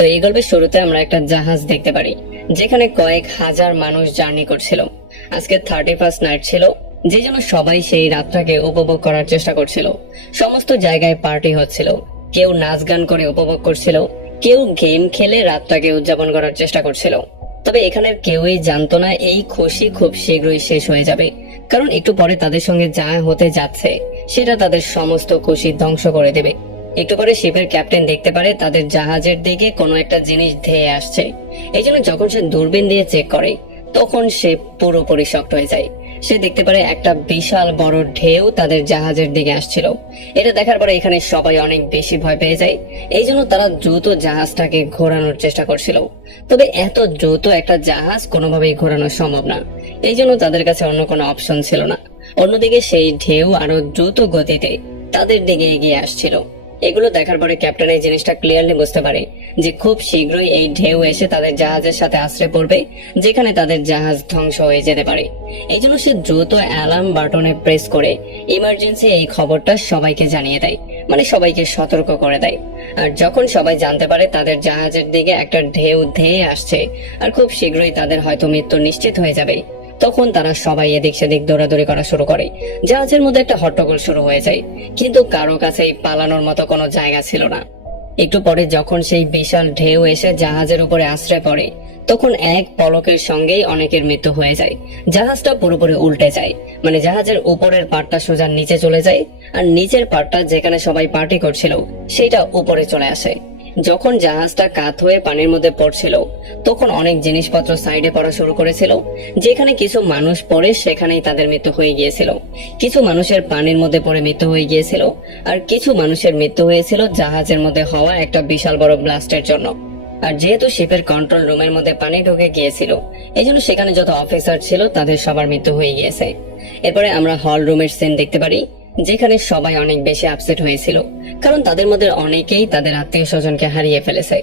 তো এই গল্পের শুরুতে আমরা একটা জাহাজ দেখতে পারি, যেখানে কয়েক হাজার মানুষ জার্নি করছিল। আজকে 31st নাইট ছিল, যে জন্য সবাই সেই রাতটাকে উপভোগ করার চেষ্টা করছিল। সমস্ত জায়গায় পার্টি হচ্ছিল, কেউ নাচ গান করে উপভোগ করছিল, কেউ গেম খেলে রাতটাকে উদযাপন করার চেষ্টা করছিল। তবে এখানের কেউই জানতো না এই খুশি খুব শীঘ্রই শেষ হয়ে যাবে, কারণ একটু পরে তাদের সঙ্গে যা হতে যাচ্ছে সেটা তাদের সমস্ত খুশি ধ্বংস করে দেবে। একটু পরে শিপের ক্যাপ্টেন দেখতে পারে তাদের জাহাজের দিকে কোনো একটা জিনিস ধেয়ে আসছে। এই জন্য যখন সে দূরবীন দিয়ে চেক করে, তখন সে পুরোপুরি শক্ট হয়ে যায়। সে দেখতে পারে একটা বিশাল বড় ঢেউ তাদের জাহাজের দিকে আসছিল। এটা দেখার পরে এখানে সবাই অনেক বেশি ভয় পেয়ে যায়। এই জন্য তারা দ্রুত জাহাজটাকে ঘোরানোর চেষ্টা করছিল। তবে এত দ্রুত একটা জাহাজ কোনোভাবেই ঘোরানো সম্ভব না, এই জন্য তাদের কাছে অন্য কোনো অপশন ছিল না। অন্যদিকে সেই ঢেউ আরো দ্রুত গতিতে তাদের দিকে এগিয়ে আসছিল। এগুলো দেখার পরে ক্যাপ্টেন এই জিনিসটা ক্লিয়ারলি বুঝতে পারে যে খুব শীঘ্রই এই ঢেউ এসে তাদের জাহাজের সাথে আশ্রে পড়বে, যেখানে তাদের জাহাজ ধ্বংস হয়ে যেতে পারে। এই জন্য সে দ্রুত অ্যালার্ম বাটনে প্রেস করে ইমার্জেন্সি এই খবরটা সবাইকে জানিয়ে দেয়, মানে সবাইকে সতর্ক করে দেয়। আর যখন সবাই জানতে পারে তাদের জাহাজের দিকে একটা ঢেউ ধেয়ে আসছে আর খুব শীঘ্রই তাদের হয়তো মৃত্যু নিশ্চিত হয়ে যাবে, তখন তারা সবাই এদিক সেদিক দৌড়াদৌড়ি করা শুরু করে। জাহাজের মধ্যে একটা হট্টগোল শুরু হয়ে যায়, কিন্তু কারো কাছেই পালানোর মতো কোনো জায়গা ছিল না। একটু পরে যখন সেই বিশাল ঢেউ এসে জাহাজের উপরে আশ্রে পড়ে, তখন এক পলকের সঙ্গেই অনেকের মৃত্যু হয়ে যায়। জাহাজটা পুরোপুরি উল্টে যায়, মানে জাহাজের উপরের পার্টটা সোজা নিচে চলে যায়, আর নিচের পার্টটা যেখানে সবাই পার্টি করছিল সেটা উপরে চলে আসে। যখন জাহাজটা কাত হয়ে পানির মধ্যে পড়ছিল, তখন অনেক জিনিসপত্র সাইডে পড়া শুরু করেছিল। যেখানে কিছু মানুষ পড়ে সেখানেই তাদের মৃত্যু হয়ে গিয়েছিল। কিছু মানুষের পানির মধ্যে পড়ে মৃত্যু হয়ে গিয়েছিল, আর কিছু মানুষের মৃত্যু হয়েছিল জাহাজের মধ্যে হওয়া একটা বিশাল বড় ব্লাস্টের জন্য। আর যেহেতু শিপের কন্ট্রোল রুমের মধ্যে পানি ঢুকে গিয়েছিল, এই জন্য সেখানে যত অফিসার ছিল তাদের সবার মৃত্যু হয়ে গিয়েছে। এরপরে আমরা হল রুমের সিন দেখতে পারি, যেখানে সবাই অনেক বেশি আপসেট হয়েছিল, কারণ তাদের মধ্যে অনেকেই তাদের আত্মীয় স্বজনকে হারিয়ে ফেলেছে।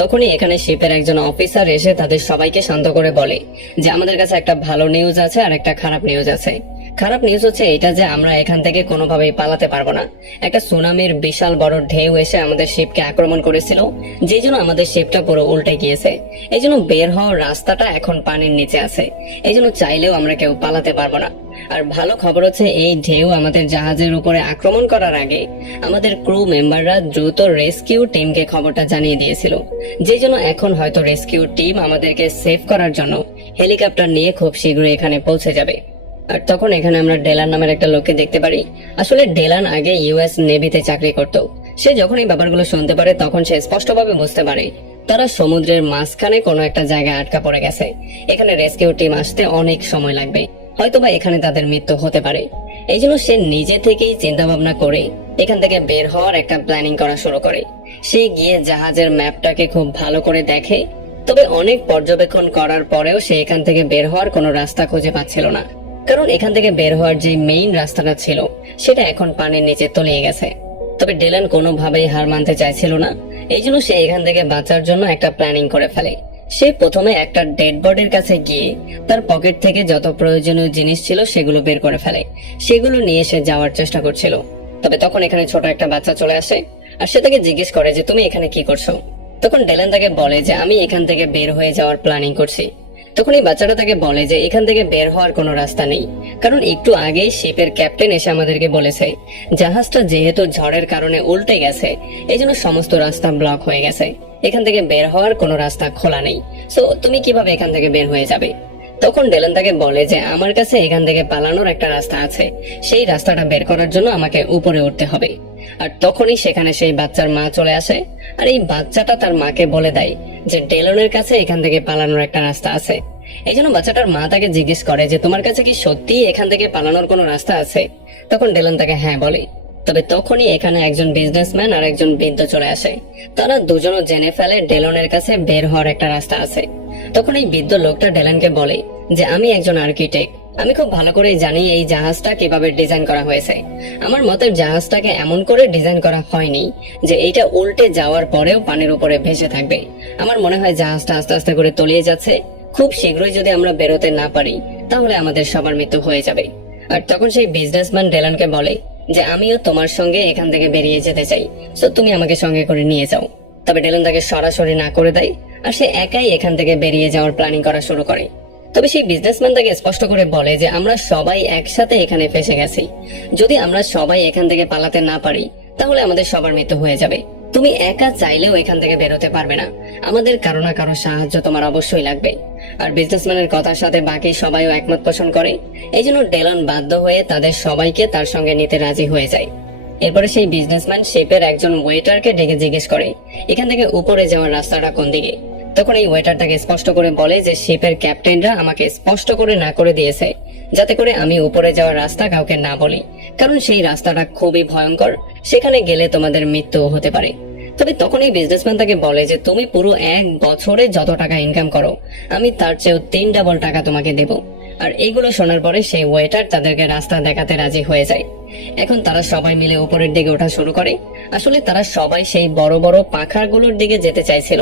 তখনই এখানে শিপের একজন অফিসার এসে তাদের সবাইকে শান্ত করে বলে যে আমাদের কাছে একটা ভালো নিউজ আছে আর একটা খারাপ নিউজ আছে। খারাপ নিউজ হচ্ছে এটা যে আমরা এখান থেকে কোনোভাবেই পালাতে পারবো না। একটা সুনামির বিশাল বড় ঢেউ এসে আমাদের শিপকে আক্রমণ করেছিল, যেই জন্য আমাদের শিপটা পুরো উল্টে গিয়েছে। এই জন্য বের হওয়ার রাস্তাটা এখন পানির নিচে আছে, এই জন্য চাইলেও আমরা কেউ পালাতে পারবো না। আর ভালো খবর হচ্ছে এই ঢেউ আমাদের জাহাজের উপরে আক্রমণ করার আগে আমাদের ক্রু মেম্বাররা দ্রুত রেস্কিউ টিমকে খবরটা জানিয়ে দিয়েছিল, যে জন্য এখন হয়তো রেস্কিউ টিম আমাদেরকে সেভ করার জন্য হেলিকপ্টার নিয়ে খুব শীঘ্রই এখানে পৌঁছে যাবে। আর তখন এখানে আমরা ডেলান নামের একটা লোককে দেখতে পারি। আসলে ডেলান আগে ইউএস নেভিতে চাকরি করত। সে যখন এই ব্যাপারগুলো শুনতে পারে, তখন সে স্পষ্টভাবে বুঝতে পারে তারা সমুদ্রের মাঝখানে কোনো একটা জায়গায় আটকা পড়ে গেছে। এখানে রেস্কিউ টিম আসতে অনেক সময় লাগবে, হয়তোবা এখানে তাদের মৃত্যু হতে পারে। এই জন্য সে নিজে থেকেই চিন্তা ভাবনা করে এখান থেকে বের হওয়ার একটা প্ল্যানিং করা শুরু করে। সে গিয়ে জাহাজের ম্যাপটাকে খুব ভালো করে দেখে, তবে অনেক পর্যবেক্ষণ করার পরেও সে এখান থেকে বের হওয়ার কোনো রাস্তা খুঁজে পাচ্ছিল না, কারণ এখান থেকে বের হওয়ার যে মেইন রাস্তাটা ছিল সেটা এখন পানির নিচে তলিয়ে গেছে। তবে ডেলান কোনোভাবেই হার মানতে চাইছিল না, এই জন্য সে এখান থেকে বাঁচার জন্য একটা প্ল্যানিং করে ফেলে। সে প্রথমে একটা ডেড বডির কাছে গিয়ে তার পকেট থেকে যত প্রয়োজনীয় জিনিস ছিল সেগুলো বের করে ফেলে। সেগুলো নিয়ে সে যাওয়ার চেষ্টা করছিল। তবে তখন এখানে ছোট একটা বাচ্চা চলে আসে, আর সে তাকে জিজ্ঞেস করে যে তুমি এখানে কি করছো। তখন ডেলান তাকে বলে যে আমি এখান থেকে বের হয়ে যাওয়ার প্ল্যানিং করছি। তখন এই বাচ্চাটা তাকে বলে যে এখান থেকে বের হওয়ার কোনো রাস্তা নেই, কারণ একটু আগেই শিপের ক্যাপ্টেন এসে আমাদেরকে বলেছে জাহাজটা যেহেতু ঝড়ের কারণে উল্টে গেছে, এই জন্য সমস্ত রাস্তা ব্লক হয়ে গেছে। এখান থেকে বের হওয়ার কোনো রাস্তা খোলা নেই, সো তুমি কিভাবে এখান থেকে বের হয়ে যাবে। তখন ডেলান তাকে বলে যে আমার কাছে এখান থেকে পালানোর একটা রাস্তা আছে, সেই রাস্তাটা বের করার জন্য আমাকে উপরে উঠতে হবে। আর তখনই সেখানে সেই বাচ্চার মা চলে আসে, আর এই বাচ্চাটা তার মাকে বলে দেয় যে ডেলনের কাছে এখান থেকে পালানোর একটা রাস্তা আছে। এই জন্য বাচ্চাটার মা তাকে জিজ্ঞেস করে যে তোমার কাছে কি সত্যি এখান থেকে পালানোর কোনো রাস্তা আছে। তখন ডেলন তাকে হ্যাঁ বলে। তবে তখনই এখানে একজন বিজনেসম্যান আর একজন বৃদ্ধ চলে আসে। তারা দুজনও জেনে ফেলে ডেলনের কাছে বের হওয়ার একটা রাস্তা আছে। তখন এই বৃদ্ধ লোকটা ডেলনকে বলে যে আমি একজন আর্কিটেক্ট, আমি খুব ভালো করে জানি এই জাহাজটা কিভাবে ডিজাইন করা হয়েছে। আমার মতে জাহাজটাকে এমন করে ডিজাইন করা হয়নি যে এইটা উল্টে যাওয়ার পরেও পানির উপরে ভেসে থাকবে। আমার মনে হয় জাহাজটা আস্তে আস্তে করে তলিয়ে যাচ্ছে। খুব শীঘ্রই যদি আমরা বেরোতে না পারি, তাহলে আমাদের সবার মৃত্যু হয়ে যাবে। আর তখন সেই বিজনেসম্যান ডেলনকে বলে যে আমিও তোমার সঙ্গে এখান থেকে বেরিয়ে যেতে চাই, সো তুমি আমাকে সঙ্গে করে নিয়ে যাও। তবে ডেলন তাকে সরাসরি না করে দেয় আর সে একাই এখান থেকে বেরিয়ে যাওয়ার প্ল্যানিং করা শুরু করে। তবে সেই বিজনেসম্যান তাকে স্পষ্ট করে বলে যে আমরা সবাই একসাথে এখানে ফেসে গেছি, যদি আমরা সবাই এখান থেকে পালাতে না পারি তাহলে আমাদের সবার মৃত্যু হয়ে যাবে। তুমি একা চাইলেও এখান থেকে বেরোতে পারবে না, আমাদের কারো না কারো সাহায্য তোমার অবশ্যই লাগবে। আর বিজনেসম্যানের কথার সাথে বাকি সবাইও একমত পোষণ করে। এই জন্য ডেলন বাধ্য হয়ে তাদের সবাইকে তার সঙ্গে নিতে রাজি হয়ে যায়। এরপরে সেই বিজনেসম্যান শিপের একজন ওয়েটারকে ডেকে জিজ্ঞেস করে এখান থেকে উপরে যাওয়ার রাস্তাটা কোন দিকে। তখন এই ওয়েটার তাকে স্পষ্ট করে বলে যে শিপের ক্যাপ্টেনরা আমাকে স্পষ্ট করে না করে দিয়েছে যাতে করে আমি উপরে যাওয়ার রাস্তা কাউকে না বলি, কারণ সেই রাস্তাটা খুবই ভয়ঙ্কর, সেখানে গেলে তোমাদের মৃত্যু হতে পারে। তবে তখন এই বিজনেসম্যান তাকে বলে যে তুমি পুরো 1 বছরে যত টাকা ইনকাম করো আমি তার চেয়েও 3 ডাবল টাকা তোমাকে দেব। আর এইগুলো শোনার পরে সেই ওয়েটার তাদেরকে রাস্তা দেখাতে রাজি হয়ে যায়। এখন তারা সবাই মিলে উপরের দিকে ওঠা শুরু করে। আসলে তারা সবাই সেই বড় বড় পাখাগুলোর দিকে যেতে চাইছিল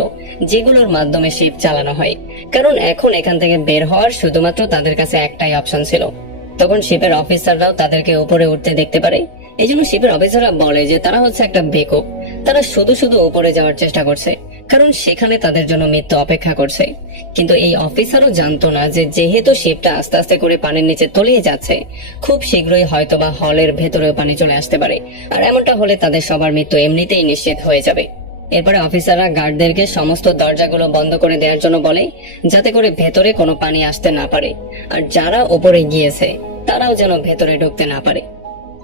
যেগুলোর মাধ্যমে শিপ চালানো হয়, কারণ এখন এখান থেকে বের হওয়ার শুধুমাত্র তাদের কাছে একটাই অপশন ছিল। তখন শিপের অফিসাররাও তাদেরকে উপরে উঠতে দেখতে পারে। এই জন্য শিপের অফিসাররা বলে যে তারা হচ্ছে একটা বেকুব, তারা শুধু শুধু উপরে যাওয়ার চেষ্টা করছে কারণ সেখানে তাদের জন্য মৃত্যু অপেক্ষা করছে। কিন্তু এই অফিসারও জানতো না যে যেহেতু শিপটা আস্তে আস্তে করে পানির নিচে তলিয়ে যাচ্ছে, খুব শীঘ্রই হয়তোবা হলের ভেতরেও পানি চলে আসতে পারে, আর এমনটা হলে তাদের সবার মৃত্যু এমনিতেই নিশ্চিত হয়ে যাবে। এরপরে অফিসাররা গার্ডদেরকে সমস্ত দরজাগুলো বন্ধ করে দেওয়ার জন্য বলে যাতে করে ভেতরে কোনো পানি আসতে না পারে, আর যারা উপরে গিয়েছে তারাও যেন ভেতরে ঢুকতে না পারে।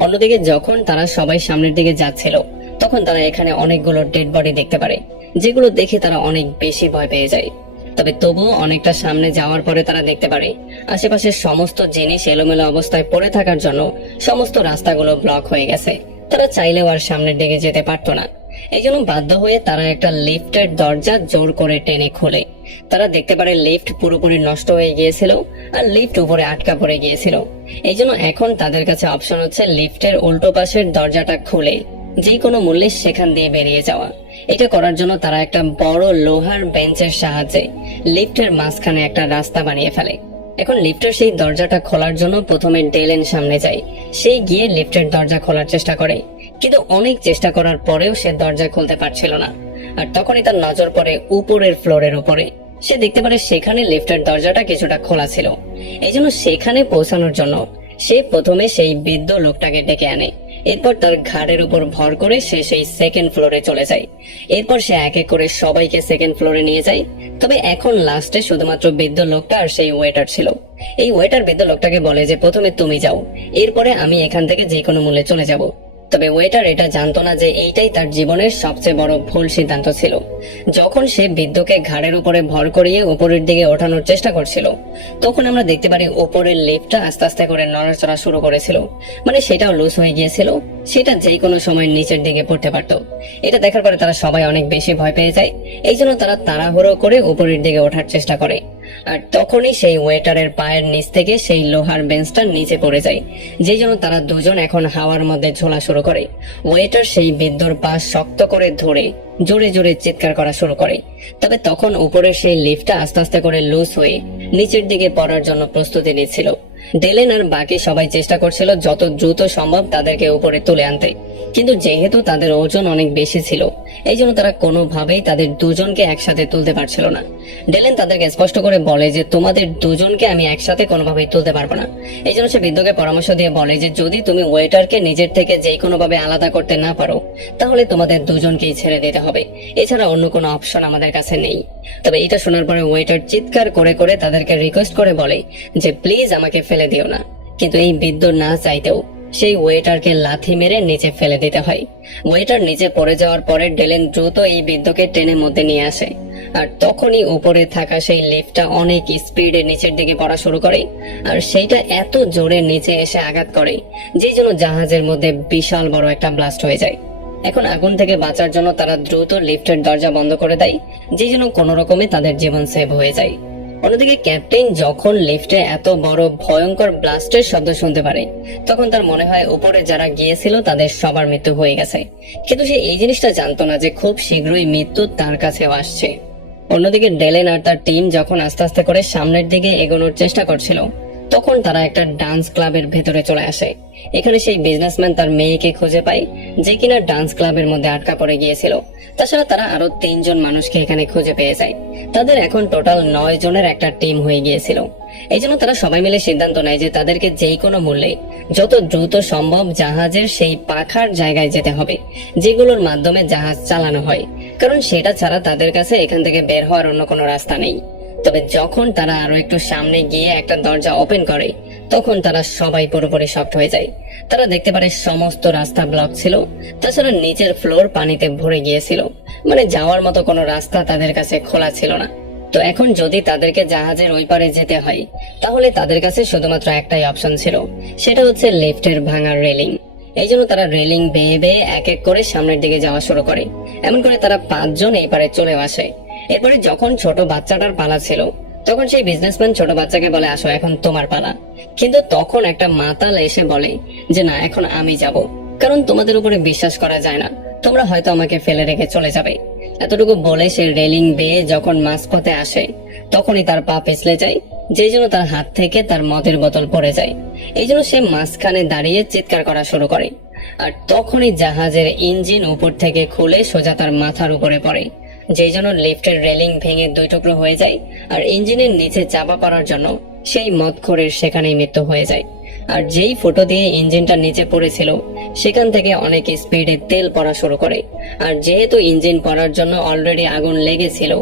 অন্যদিকে যখন তারা সবাই সামনের দিকে যাচ্ছিল তখন তারা এখানে অনেকগুলো ডেড বডি দেখতে পারে, যেগুলো দেখে তারা অনেক বেশি ভয় পেয়ে যায়। তবে তবুও অনেকটা সামনে যাওয়ার পরে তারা দেখতে পারে আশেপাশের সমস্ত জিনিস এলোমেলো অবস্থায় পড়ে থাকার জন্য সমস্ত রাস্তাগুলো ব্লক হয়ে গেছে, তারা চাইলেও আর সামনের দিকে যেতে পারতো না। এই জন্য বাধ্য হয়ে তারা একটা লিফটের দরজা জোর করে টেনে খোলে। তারা দেখতে পারে লিফট পুরোপুরি নষ্ট হয়ে গিয়েছিল আর লিফট উপরে আটকা পড়ে গিয়েছিল। এই জন্য এখন তাদের কাছে অপশন হচ্ছে লিফটের উল্টো পাশের দরজাটা খুলে যে কোনো মূল্যে সেখান দিয়ে বেরিয়ে যাওয়া। এটা করার জন্য তারা একটা বড় লোহার বেঞ্চের সাহায্যে লিফটের মাঝখানে একটা রাস্তা বানিয়ে ফেলে। এখন লিফটের সেই দরজাটা খোলার জন্য প্রথমে ডেলেন সামনে যায়, সেই গিয়ে লিফটের দরজা খোলার চেষ্টা করে, কিন্তু অনেক চেষ্টা করার পরেও সে দরজা খুলতে পারছিল না। আর তখনই তার নজর পড়ে উপরের ফ্লোরের উপরে। সে দেখতে পারে সেখানে লিফটের দরজাটা কিছুটা খোলা ছিল। এই জন্য সেখানে পৌঁছানোর জন্য সে প্রথমে সেই বৃদ্ধ লোকটাকে ডেকে আনে। এরপর তার ঘাড়ের উপর ভর করে সে সেই সেকেন্ড ফ্লোরে চলে যায়। এরপর সে এক এক করে সবাইকে সেকেন্ড ফ্লোরে নিয়ে যায়। তবে এখন লাস্টে শুধুমাত্র বৃদ্ধ লোকটা আর সেই ওয়েটার ছিল। এই ওয়েটার বৃদ্ধ লোকটাকে বলে যে প্রথমে তুমি যাও, এরপরে আমি এখান থেকে যে কোনো মূল্যে চলে যাব। তবে ওয়েটার এটা জানতো না যে এইটাই তার জীবনের সবচেয়ে বড় ভুল সিদ্ধান্ত ছিল। যখন সে বৃদ্ধকে ঘাড়ের উপরে ভর করিয়ে উপরের দিকে ওঠানোর চেষ্টা করছিল তখন আমরা দেখতে পারি উপরের লিফটটা আস্তে আস্তে করে নড়াচড়া শুরু করেছিল, মানে সেটাও লুজ হয়ে গিয়েছিল, সেটা যে কোনো সময় নিচের দিকে পড়তে পারত। এটা দেখার পরে তারা সবাই অনেক বেশি ভয় পেয়ে যায়। এই জন্য তারা তাড়াহুড়ো করে উপরের দিকে ওঠার চেষ্টা করে। আর তখনই সেই ওয়েটারের পায়ের নিচ থেকে সেই লোহার বেঞ্চটা নিচে পড়ে যায়, যেই জন্য তারা দুজন এখন হাওয়ার মধ্যে ঝোলা শুরু করে। ওয়েটার সেই বৃদ্ধর পা শক্ত করে ধরে জোরে জোরে চিৎকার করা শুরু করে। তবে তখন উপরের সেই লিফটটা আস্তে আস্তে করে লুজ হয়ে নিচের দিকে পড়ার জন্য প্রস্তুতি নিচ্ছিল। ডেলেন আর বাকি সবাই চেষ্টা করছিল যত দ্রুত সম্ভব তাদেরকে উপরে তুলে আনতে, কিন্তু যেহেতু তাদের ওজন অনেক বেশি ছিল এই জন্য তারা কোনোভাবেই তাদের দুজনকে একসাথে তুলতে পারছিল না। ডেলেন তাদেরকে স্পষ্ট করে বলে যে তোমাদের দুজনকে আমি একসাথে কোনোভাবেই তুলতে পারবো না। এই জন্য সে বৃদ্ধকে পরামর্শ দিয়ে বলে যে যদি তুমি ওয়েটারকে নিজের থেকে যে কোনোভাবে আলাদা করতে না পারো তাহলে তোমাদের দুজনকেই ছেড়ে দিতে হবে, এছাড়া অন্য কোনো অপশন আমাদের কাছে নেই। তবে এটা শোনার পরে ওয়েটার চিৎকার করে করে তাদেরকে রিকোয়েস্ট করে বলে যে প্লিজ আমাকে ফেলে দিও না, কিন্তু এই বৃদ্ধ না চাইতেও সেই ওয়েটারকে লাথি মেরে নিচে ফেলে দিতে হয়। ওয়েটার নিচে পড়ে যাওয়ার পরে ডেলেন দ্রুত এই বৃদ্ধকে টেনে মধ্যে নিয়ে আসে। আর তখনই উপরে থাকা সেই লিফটটা অনেক স্পিডে নিচের দিকে পড়া শুরু করে, আর সেইটা এত জোরে নিচে এসে আঘাত করে যেই জন্য জাহাজের মধ্যে বিশাল বড় একটা ব্লাস্ট হয়ে যায়। এখন আগুন থেকে বাঁচার জন্য তারা দ্রুত লিফটের দরজা বন্ধ করে দেয়, যেই জন্য কোনো রকমে তাদের জীবন সেভ হয়ে যায়। অন্যদিকে ক্যাপ্টেন যখন লিফটে এত বড় ভয়ঙ্কর ব্লাস্টের শব্দ শুনতে পারে তখন তার মনে হয় উপরে যারা গিয়েছিল তাদের সবার মৃত্যু হয়ে গেছে, কিন্তু সে এই জিনিসটা জানতো না যে খুব শীঘ্রই মৃত্যু তার কাছেও আসছে। অন্যদিকে ডেলেন আর তার টিম যখন আস্তে আস্তে করে সামনের দিকে এগোনোর চেষ্টা করছিল তখন তারা একটা ডান্স ক্লাবের ভেতরে চলে আসে। এখানে সেই বিজনেসম্যান তার মেয়েকে খুঁজে পায়, যে কিনা ডান্স ক্লাবের মধ্যে আটকা পড়ে গিয়েছিল। তাছাড়া তারা আরো 3 জন মানুষকে এখানে খুঁজে পেয়ে যায়। তাদের এখন টোটাল 9 জনের একটা টিম হয়ে গিয়েছিল। এই জন্য তারা সবাই মিলে সিদ্ধান্ত নেয় যে তাদেরকে যেই কোনো মূল্যে যত দ্রুত সম্ভব জাহাজের সেই পাখার জায়গায় যেতে হবে, যেগুলোর মাধ্যমে জাহাজ চালানো হয়, কারণ সেটা ছাড়া তাদের কাছে এখান থেকে বের হওয়ার অন্য কোনো রাস্তা নেই। তবে যখন তারা আরো একটু সামনে গিয়ে একটা দরজা ওপেন করে, তখন তারা সবাই পুরোপুরি শক্ট হয়ে যায়। তারা দেখতে পারে সমস্ত রাস্তা ব্লক ছিল, তাছাড়া নিচের ফ্লোর পানিতে ভরে গিয়েছিল, মানে যাওয়ার মতো কোনো রাস্তা তাদের কাছে খোলা ছিল না। তো এখন যদি তাদেরকে জাহাজের ওই পারে যেতে হয়, তাহলে তাদের কাছে শুধুমাত্র একটাই অপশন ছিল, সেটা হচ্ছে লিফটের ভাঙা রেলিং। এই জন্য তারা রেলিং বেয়ে বেয়ে এক এক করে সামনের দিকে যাওয়া শুরু করে। এমন করে তারা 5 জন এই পারে চলে আসে। এরপরে যখন ছোট বাচ্চাটার পালা ছিল, তখন সেই বিজনেসম্যান ছোট বাচ্চাকে বলে, আসো এখন তোমার পালা। কিন্তু তখন একটা মাতাল এসে বলে যে না, এখন আমি যাব, কারণ তোমাদের উপরে বিশ্বাস করা যায় না, তোমরা হয়তো আমাকে ফেলে রেখে চলে যাবে। এতটুকু বলে সে রেলিং বেয়ে যখন মাঝপথে আসে, তখনই তার পা পিছলে যায়, যেই জন্য তার হাত থেকে তার মদের বোতল পড়ে যায়। এই জন্য সে মাঝখানে দাঁড়িয়ে চিৎকার করা শুরু করে। আর তখনই জাহাজের ইঞ্জিন উপর থেকে খুলে সোজা তার মাথার উপরে পড়ে, যেই জন্য লিফটের রেলিং ভেঙে 2 টুকরো হয়ে যায়। আর ইঞ্জিনের নিচে চাপা পড়ার জন্য সেই মদখোরের সেখানেই মৃত্যু হয়ে যায়। আর যেই ফুটো দিয়ে ইঞ্জিনটা নিচে পড়েছিল, সেখান থেকে অনেক স্পিডে তেল পড়া শুরু করে। আর যেহেতু ইঞ্জিন পড়ার জন্য অলরেডি আগুন লেগেছিল,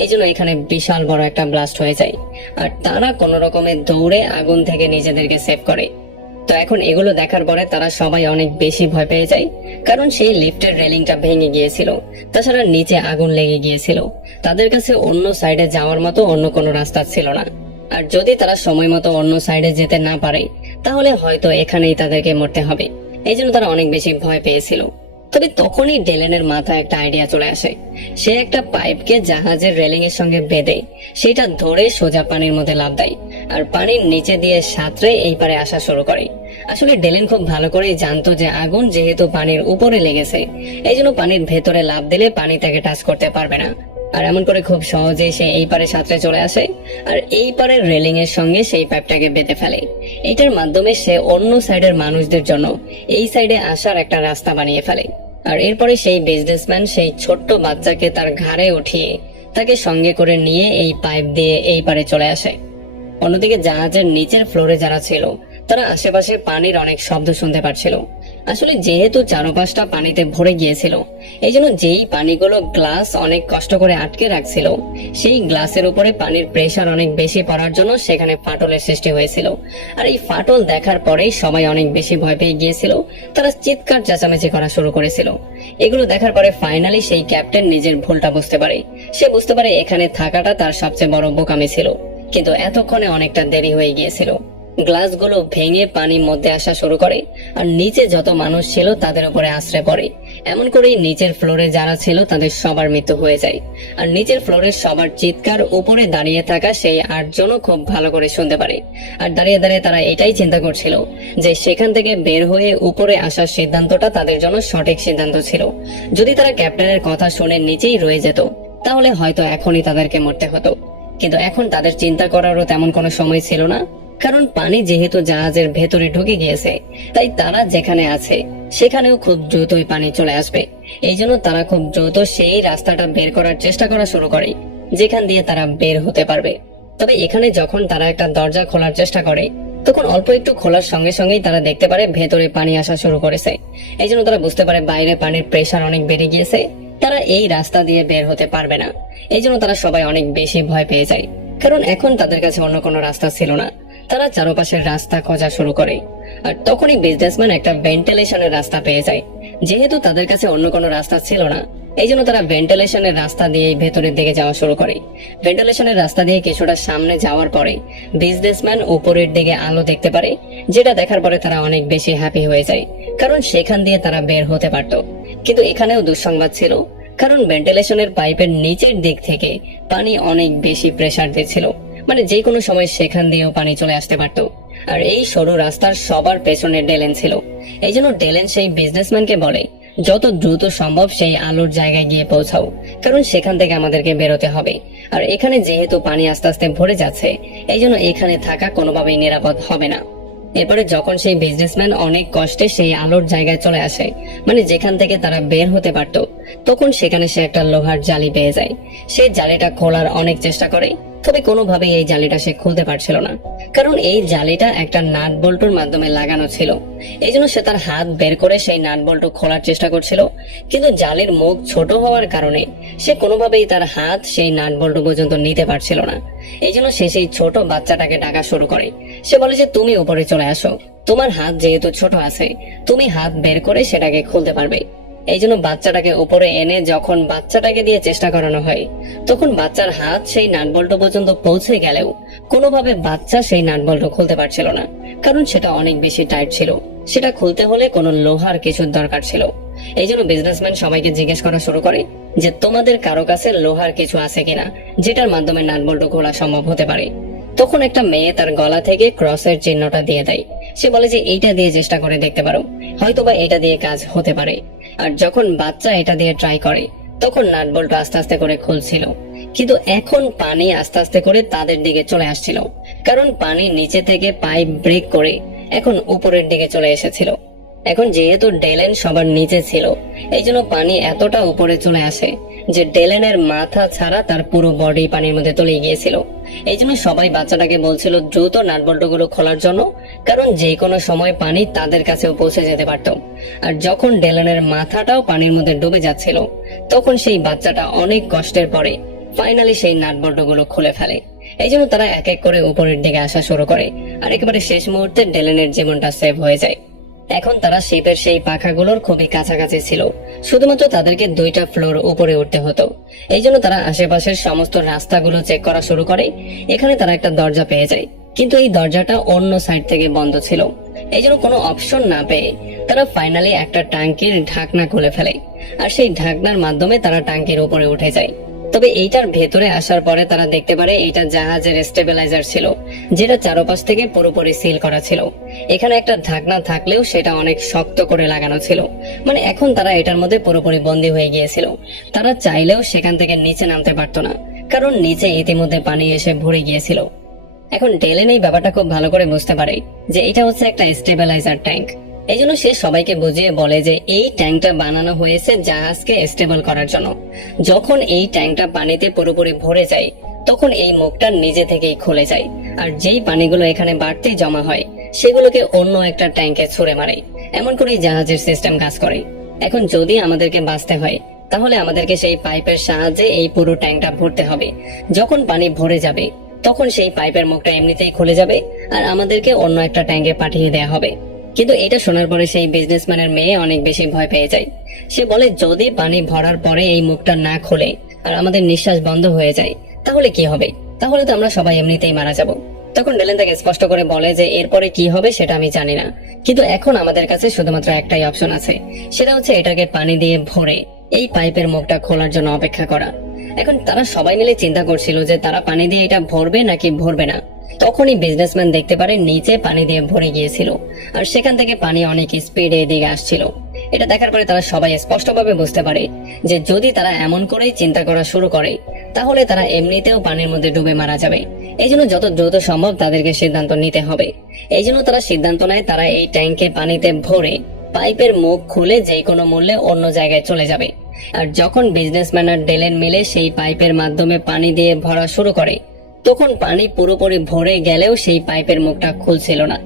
এই জন্য এখানে বিশাল বড় একটা ব্লাস্ট হয়ে যায়। আর তারা কোনো রকমে দৌড়ে আগুন থেকে নিজেদেরকে সেভ করে। তো এখন এগুলো দেখার পরে তারা সবাই অনেক বেশি ভয় পেয়ে যায়, কারণ সেই লিফটের রেলিংটা ভেঙে গিয়েছিল, তাছাড়া নিচে আগুন লেগে গিয়েছিল। তাদের কাছে অন্য সাইডে যাওয়ার মতো অন্য কোনো রাস্তা ছিল না। আর যদি তারা সময় মতো অন্য সাইডে যেতে না পারে, তাহলে হয়তো এখানেই তাদেরকে মরতে হবে। এই জন্য তারা অনেক বেশি ভয় পেয়েছিল। তবে তখনই ডেলেনের মাথায় একটা আইডিয়া চলে আসে। সে একটা পাইপকে জাহাজের রেলিং এর সঙ্গে বেঁধে সেটা ধরে সোজা পানির মধ্যে লাফ দেয়, আর পানির নিচে দিয়ে সাঁতরে এই পারে আসা শুরু করে। আসলে ডেলেন খুব ভালো করেই জানতো যে আগুন যেহেতু পানির উপরে লেগেছে, এই জন্য পানির ভেতরে লাফ দিলে পানি তাকে টাচ করতে পারবে না। আর এমন করে খুব সহজেই সে এই পারে সাঁতরে চলে আসে, আর এই পারের রেলিং এর সঙ্গে সেই পাইপটাকে বেঁধে ফেলে। এটার মাধ্যমে সে অন্য সাইডের মানুষদের জন্য এই সাইডে আসার একটা রাস্তা বানিয়ে ফেলে। আর এরপরে সেই বিজনেসম্যান সেই ছোট্ট বাচ্চাকে তার ঘাড়ে উঠিয়ে তাকে সঙ্গে করে নিয়ে এই পাইপ দিয়ে এই পারে চলে আসে। অন্যদিকে জাহাজের নিচের ফ্লোরে যারা ছিল, তারা আশেপাশে পানির অনেক শব্দ শুনতে পাচ্ছিল। আসলে যেহেতু চারপাশটা পানিতে ভরে গিয়েছিল, এই জন্য যেই পানিগুলো গ্লাস অনেক কষ্ট করে আটকে রাখছিল, সেই গ্লাসের উপরে পানির প্রেসার অনেক বেশি পড়ার জন্য সেখানে ফাটলের সৃষ্টি হয়েছিল। আর এই ফাটল দেখার পরেই সবাই অনেক বেশি ভয় পেয়ে গিয়েছিল। তারা চিৎকার চেঁচামেচি করা শুরু করেছিল। এগুলো দেখার পরে ফাইনালি সেই ক্যাপ্টেন নিজের ভুলটা বুঝতে পারে। সে বুঝতে পারে এখানে থাকাটা তার সবচেয়ে বড় বোকামি ছিল, কিন্তু এতক্ষণে অনেকটা দেরি হয়ে গিয়েছিল। গ্লাসগুলো ভেঙে পানির মধ্যে আসা শুরু করে, আর নিচে যত মানুষ ছিল তাদের উপরে আশ্রয় পড়ে। এমন করেই নিচের ফ্লোরে যারা ছিল তাদের সবার মৃত্যু হয়ে যায়। আর নিচের ফ্লোরের সবার চিৎকার উপরে দাঁড়িয়ে থাকা সেই 8 জনও খুব ভালো করে শুনতে পারে। আর দাঁড়িয়ে দাঁড়িয়ে তারা এটাই চিন্তা করছিল যে সেখান থেকে বের হয়ে উপরে আসার সিদ্ধান্তটা তাদের জন্য সঠিক সিদ্ধান্ত ছিল। যদি তারা ক্যাপ্টেনের কথা শুনে নিচেই রয়ে যেত, তাহলে হয়তো এখনই তাদেরকে মরতে হতো। কিন্তু এখন তাদের চিন্তা করারও তেমন কোনো সময় ছিল না, কারণ পানি যেহেতু জাহাজের ভেতরে ঢুকে গিয়েছে, তাই তারা যেখানে আছে সেখানেও খুব দ্রুতই পানি চলে আসবে। এই জন্য তারা খুব দ্রুত সেই রাস্তাটা বের করার চেষ্টা করা শুরু করে, যেখান দিয়ে তারা বের হতে পারবে। তবে এখানে যখন তারা একটা দরজা খোলার চেষ্টা করে, তখন অল্প একটু খোলার সঙ্গে সঙ্গেই তারা দেখতে পারে ভেতরে পানি আসা শুরু করেছে। এই জন্য তারা বুঝতে পারে বাইরে পানির প্রেসার অনেক বেড়ে গিয়েছে, তারা এই রাস্তা দিয়ে বের হতে পারবে না। এই জন্য তারা সবাই অনেক বেশি ভয় পেয়ে যায়, কারণ এখন তাদের কাছে অন্য কোনো রাস্তা ছিল না। তারা চারপাশের রাস্তা খোঁজা শুরু করে। আর তখনই বিজনেসম্যান একটা ভেন্টিলেশনের রাস্তা পেয়ে যায়। যেহেতু তাদের কাছে অন্য কোনো রাস্তা ছিল না, এই জন্য তারা ভেন্টিলেশনের রাস্তা দিয়ে ভেতরের দিকে যাওয়া শুরু করে। ভেন্টিলেশনের রাস্তা দিয়ে কিছুটা সামনে যাওয়ার পরে বিজনেসম্যান উপরের দিকে আলো দেখতে পারে, যেটা দেখার পরে তারা অনেক বেশি হ্যাপি হয়ে যায়, কারণ সেখান দিয়ে তারা বের হতে পারত। কিন্তু এখানেও দুঃসংবাদ ছিল, কারণ ভেন্টিলেশনের পাইপের নিচের দিক থেকে পানি অনেক বেশি প্রেসার দিচ্ছিল, মানে যে কোনো সময় সেখান দিয়েও পানি চলে আসতে পারত। আর এই সরু রাস্তার সবার পেছনে ডেলেন ছিল। এই জন্য ডেলেন সেই বিজনেসম্যানকে বলে, যত দ্রুত সম্ভব সেই আলোর জায়গায় গিয়ে পৌঁছাও, কারণ সেখান থেকে আমাদেরকে বেরোতে হবে। আর এখানে যেহেতু পানি আস্তে আস্তে ভরে যাচ্ছে, এই জন্য এখানে থাকা কোনোভাবেই নিরাপদ হবে না। এরপরে যখন সেই বিজনেসম্যান অনেক কষ্টে সেই আলোর জায়গায় চলে আসে, মানে যেখান থেকে তারা বের হতে পারত, তখন সেখানে সে একটা লোহার জালি পেয়ে যায়। সেই জালিটা খোলার অনেক চেষ্টা করে, তবে কোনোভাবেই এই জালিটা সে খুলতে পারছিল না, কারণ এই জালিটা একটা নাট বল্টুর মাধ্যমে লাগানো ছিল। এই জন্য সে তার হাত বের করে সেই নাট বল্টু খোলার চেষ্টা করছিল, কিন্তু জালির মুখ ছোট হওয়ার কারণে সে কোনোভাবেই তার হাত সেই নাট বল্টু পর্যন্ত নিতে পারছিল না। এই জন্য সে সেই ছোট বাচ্চাটাকে ডাকা শুরু করে। সে বলে যে তুমি উপরে চলে আসো, তোমার হাত যেহেতু ছোট আছে, তুমি হাত বের করে সেটাকে খুলতে পারবে। এই জন্য বাচ্চাটাকে উপরে এনে যখন বাচ্চাটাকে দিয়ে চেষ্টা করানো হয়, তখন বাচ্চার হাত সেই নাট বল্টু পর্যন্ত পৌঁছে গেলেও কোনোভাবে বাচ্চা সেই নাট বল্টু খুলতে পারছিল না, কারণ সেটা অনেক বেশি টাইট ছিল। সেটা খুলতে হলে কোনো লোহার কিছুর দরকার ছিল। এই জন্য বিজনেসম্যান সবাইকে জিজ্ঞেস করা শুরু করে যে তোমাদের কারো কাছে লোহার কিছু আছে কিনা, যেটার মাধ্যমে নাট বল্টু খোলা সম্ভব হতে পারে। তখন একটা মেয়ে তার গলা থেকে ক্রসের চিহ্নটা দিয়ে দেয়। সে বলে যে এইটা দিয়ে চেষ্টা করে দেখতে পারো, হয়তোবা এটা দিয়ে কাজ হতে পারে। আর যখন বাচ্চা এটা দিয়ে ট্রাই করে, তখন নাট বল্টু আস্তে আস্তে করে খুলছিল। কিন্তু এখন পানি আস্তে আস্তে করে তাদের দিকে চলে আসছিল, কারণ পানি নিচে থেকে পাইপ ব্রেক করে এখন উপরের দিকে চলে এসেছিল। এখন যেহেতু ডেলেন সবার নিচে ছিল, এই জন্য পানি এতটা উপরে চলে আসে যে ডেলেনের মাথা ছাড়া তার পুরো বডি পানির মধ্যে তলিয়ে গিয়েছিল। এই জন্য সবাই বাচ্চাটাকে বলছিল দ্রুত নাটবল্টুগুলো খোলার জন্য, কারণ যে কোনো সময় পানি তাদের কাছেও পৌঁছে যেতে পারত। আর যখন ডেলেনের মাথাটাও পানির মধ্যে ডুবে যাচ্ছিল, তখন সেই বাচ্চাটা অনেক কষ্টের পরে ফাইনালি সেই নাটবল্টুগুলো খুলে ফেলে। এই জন্য তারা এক এক করে উপরের দিকে আসা শুরু করে, আর একেবারে শেষ মুহূর্তে ডেলেনের জীবনটা সেভ হয়ে যায়। এখন তারা শিপের সেই পাখাগুলোর খুবই কাছাকাছি ছিল, শুধুমাত্র তাদেরকে 2টা ফ্লোর উপরে উঠতে হতো। এই জন্য তারা আশেপাশের সমস্ত রাস্তাগুলো চেক করা শুরু করে। এখানে তারা একটা দরজা পেয়ে যায়, কিন্তু এই দরজাটা অন্য সাইড থেকে বন্ধ ছিল। এই জন্য কোনো অপশন না পেয়ে তারা ফাইনালি একটা ট্যাঙ্কির ঢাকনা খুলে ফেলে, আর সেই ঢাকনার মাধ্যমে তারা ট্যাঙ্কির উপরে উঠে যায়। তবে এইটার ভেতরে আসার পরে তারা দেখতে পারে এটা জাহাজের স্টেবিলাইজার ছিল, যেটা চারপাশ থেকে পুরোপুরি সিল করা ছিল। এখানে একটা ঢাকনা থাকলেও সেটা অনেক শক্ত করে লাগানো ছিল, মানে এখন তারা এটার মধ্যে পুরোপুরি বন্দী হয়ে গিয়েছিল। তারা চাইলেও সেখান থেকে নিচে নামতে পারতো না, কারণ নিচে ইতিমধ্যে পানি এসে ভরে গিয়েছিল। এখন ডেলেন এই ব্যাপারটা খুব ভালো করে বুঝতে পারে যে এটা হচ্ছে একটা স্টেবিলাইজার ট্যাঙ্ক। এই জন্য সে সবাইকে বুঝিয়ে বলে যে এই ট্যাঙ্কটা বানানো হয়েছে জাহাজকে স্টেবল করার জন্য। যখন এই ট্যাঙ্কটা পানিতে পুরোপুরি ভরে যায়, তখন এই মুখটা নিজে থেকেই খুলে যায়, আর যেই পানিগুলো এখানে বাড়তি জমা হয় সেগুলোকে অন্য একটা ট্যাঙ্কে ছুঁড়ে মারে। এমন করেই জাহাজের সিস্টেম কাজ করে। এখন যদি আমাদেরকে বাঁচতে হয়, তাহলে আমাদেরকে সেই পাইপের সাহায্যে এই পুরো ট্যাঙ্কটা ভরতে হবে। যখন পানি ভরে যাবে, তখন সেই পাইপের মুখটা এমনিতেই খুলে যাবে, আর আমাদেরকে অন্য একটা ট্যাঙ্কে পাঠিয়ে দেওয়া হবে। কিন্তু এটা শোনার পরে সেই বিজনেসম্যানের মেয়ে অনেক বেশি ভয় পেয়ে যায়। সে বলে যদি পানি ভরার পরে এই মুখটা না খোলে আর আমাদের নিঃশ্বাস বন্ধ হয়ে যায়, তাহলে কি হবে? তাহলে তো আমরা সবাই এমনিতেই মারা যাব। তখন ডেলেন তাকে স্পষ্ট করে বলে যে এরপরে কি হবে সেটা আমি জানি না, কিন্তু এখন আমাদের কাছে শুধুমাত্র একটাই অপশন আছে, সেটা হচ্ছে এটাকে পানি দিয়ে ভরে এই পাইপের মুখটা খোলার জন্য অপেক্ষা করা। এখন তারা সবাই মিলে চিন্তা করছিল যে তারা পানি দিয়ে এটা ভরবে নাকি ভরবে না। তখনই বিজনেসম্যান দেখতে পারে নিচে পানি দিয়ে ভরে গিয়েছিল, আর সেখান থেকে পানি অনেক স্পিডে এদিকে আসছিল। এটা দেখার পরে তারা সবাই স্পষ্টভাবে বুঝতে পারে যে যদি তারা এমন করেই চিন্তা করা শুরু করে, তাহলে তারা এমনিতেও পানির মধ্যে ডুবে মারা যাবে। এই জন্য যত দ্রুত সম্ভব তাদেরকে সিদ্ধান্ত নিতে হবে। এই জন্য তারা সিদ্ধান্ত নেয় তারা এই ট্যাঙ্কে পানিতে ভরে পাইপের মুখ খুলে যে কোনো মূল্যে অন্য জায়গায় চলে যাবে। আর যখন বিজনেসম্যান আর ডেলেন মিলে সেই পাইপের মাধ্যমে পানি দিয়ে ভরা শুরু করে, তখন পানি পুরোপুরি ভরে গেলেও সেই পাইপের মুখটা খুলছিল না।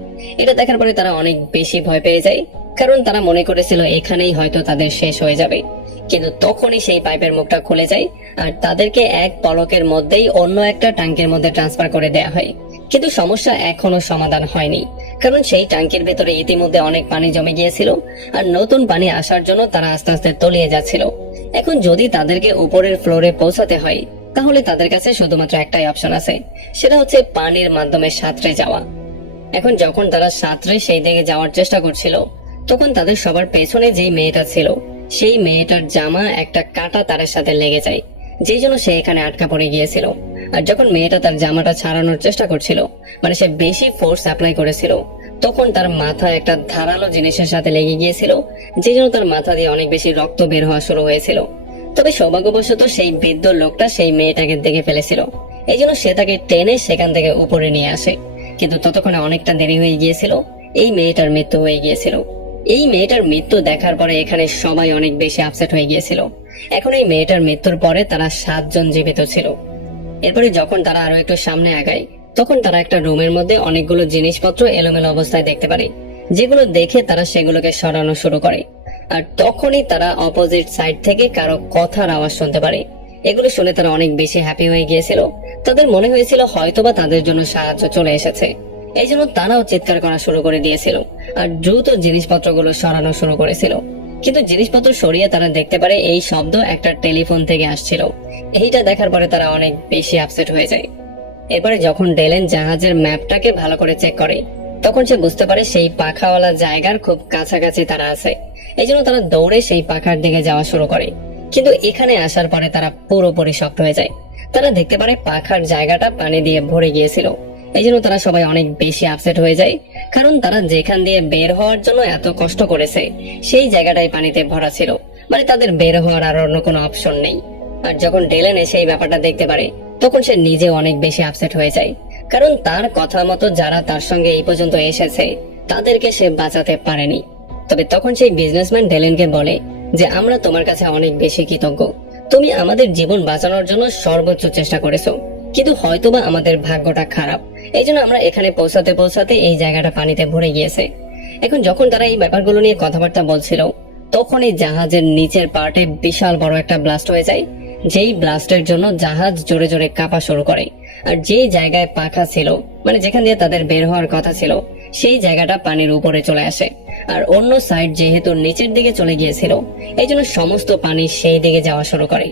এটা দেখার পরে তারা অনেক বেশি ভয় পেয়ে যায়, কারণ তারা মনে করেছিল এখানেই হয়তো তাদের শেষ হয়ে যাবে। কিন্তু তখনই সেই পাইপের মুখটা খুলে যায়, আর তাদেরকে এক পলকের মধ্যেই অন্য একটা ট্যাঙ্কের মধ্যে ট্রান্সফার করে দেয়া হয়। কিন্তু সমস্যা এখনো সমাধান হয়নি, কারণ সেই ট্যাঙ্কের ভেতরে ইতিমধ্যে অনেক পানি জমে গিয়েছিল, আর নতুন পানি আসার জন্য তারা আস্তে আস্তে তলিয়ে যাচ্ছিল। এখন যদি তাদেরকে উপরের ফ্লোরে পৌঁছাতে হয়, তাহলে তাদের কাছে শুধুমাত্র একটাই অপশন আছে, সেটা হচ্ছে পানির মাধ্যমে সাঁতরে যাওয়া। এখন যখন তারা সাঁতরে সেই দিকে যাওয়ার চেষ্টা করছিল, তখন তাদের সবার পেছনে যেই মেয়েটা ছিল, সেই মেয়েটার জামা একটা কাটা তারের সাথে লেগে যায়, যেই জন্য সে এখানে আটকা পড়ে গিয়েছিল। আর যখন মেয়েটা তার জামাটা ছাড়ানোর চেষ্টা করছিল, মানে সে বেশি ফোর্স অ্যাপ্লাই করেছিল, তখন তার মাথায় একটা ধারালো জিনিসের সাথে লেগে গিয়েছিল, যে জন্য তার মাথা দিয়ে অনেক বেশি রক্ত বের হওয়া শুরু হয়েছিল। তবে সৌভাগ্যবশত সেই বৃদ্ধ লোকটা সেই মেয়েটাকে দেখে ফেলেছিল, এই জন্য সে তাকে টেনে সেখান থেকে উপরে নিয়ে আসে। কিন্তু ততক্ষণে অনেকটা দেরি হয়ে গিয়েছিল, এই মেয়েটার মৃত্যু হয়ে গিয়েছিল। এই মেয়েটার মৃত্যু দেখার পরে এখানে সবাই অনেক বেশি আপসেট হয়ে গিয়েছিল। এখন এই মেয়েটার মৃত্যুর পরে তারা 7 জন জীবিত ছিল। এরপরে যখন তারা আরো একটু সামনে আগায়, তখন তারা একটা রুমের মধ্যে অনেকগুলো জিনিসপত্র এলোমেলো অবস্থায় দেখতে পারে, যেগুলো দেখে তারা সেগুলোকে সরানো শুরু করে। আর তখনই তারা অপোজিট সাইড থেকে কারো কথার আওয়াজ শুনতে পারে। এগুলো শুনে তারা অনেক বেশি হ্যাপি হয়ে গিয়েছিল। তাদের মনে হয়েছিল হয়তোবা তাদের জন্য সাহায্য চলে এসেছে, এই জন্য তারাও চিৎকার করা শুরু করে দিয়েছিল আর দ্রুত জিনিসপত্রগুলো সরানো শুরু করেছিল। কিন্তু জিনিসপত্র সরিয়ে তারা দেখতে পারে এই শব্দ একটা টেলিফোন থেকে আসছিল। এইটা দেখার পরে তারা অনেক বেশি আপসেট হয়ে যায়। এরপরে যখন ডেলেন জাহাজের ম্যাপটাকে ভালো করে চেক করে, তখন সে বুঝতে পারে সেই পাখাওয়ালা জায়গার খুব কাছাকাছি তারা আছে। এই জন্য তারা দৌড়ে সেই পাখার দিকে যাওয়া শুরু করে। কিন্তু এখানে আসার পরে তারা পুরোপুরি শক্ত হয়ে যায়। তারা দেখতে পারে পাখার জায়গাটা পানি দিয়ে ভরে গিয়েছিল। এই জন্য তারা সবাই অনেক বেশি আপসেট হয়ে যায়, কারণ তারা যেখান দিয়ে বের হওয়ার জন্য এত কষ্ট করেছে সেই জায়গাটাই পানিতে ভরা ছিল। মানে তাদের বের হওয়ার আর অন্য কোনো অপশন নেই। আর যখন ডেলেন এসে এই ব্যাপারটা দেখতে পারে, তখন সে নিজে অনেক বেশি আপসেট হয়ে যায়, কারণ তার কথা মতো যারা তার সঙ্গে এই পর্যন্ত এসেছে তাদেরকে সে বাঁচাতে পারেনি। তবে তখন সেই বিজনেসম্যান ডেলেনকে বলে যে আমরা তোমার কাছে অনেক বেশি কৃতজ্ঞ, তুমি আমাদের জীবন বাঁচানোর জন্য সর্বোচ্চ চেষ্টা করেছো, কিন্তু হয়তোবা আমাদের ভাগ্যটা খারাপ, এই জন্য আমরা এখানে পৌঁছাতে পৌঁছাতে এই জায়গাটা পানিতে ভরে গিয়েছে। এখন যখন তারা এই ব্যাপারগুলো নিয়ে কথাবার্তা বলছিল, তখন এই জাহাজের নিচের পার্টে বিশাল বড় একটা ব্লাস্ট হয়ে যায়, যেই ব্লাস্টের জন্য জাহাজ জোরে জোরে কাঁপা শুরু করে। আর যেই জায়গায় পাখা ছিল, মানে যেখান দিয়ে তাদের বের হওয়ার কথা ছিল, সেই জায়গাটা পানির উপরে চলে আসে। আর অন্য সাইড যেহেতু নিচের দিকে চলে গিয়েছিল, এই জন্য সমস্ত পানি সেই দিকে যাওয়া শুরু করে।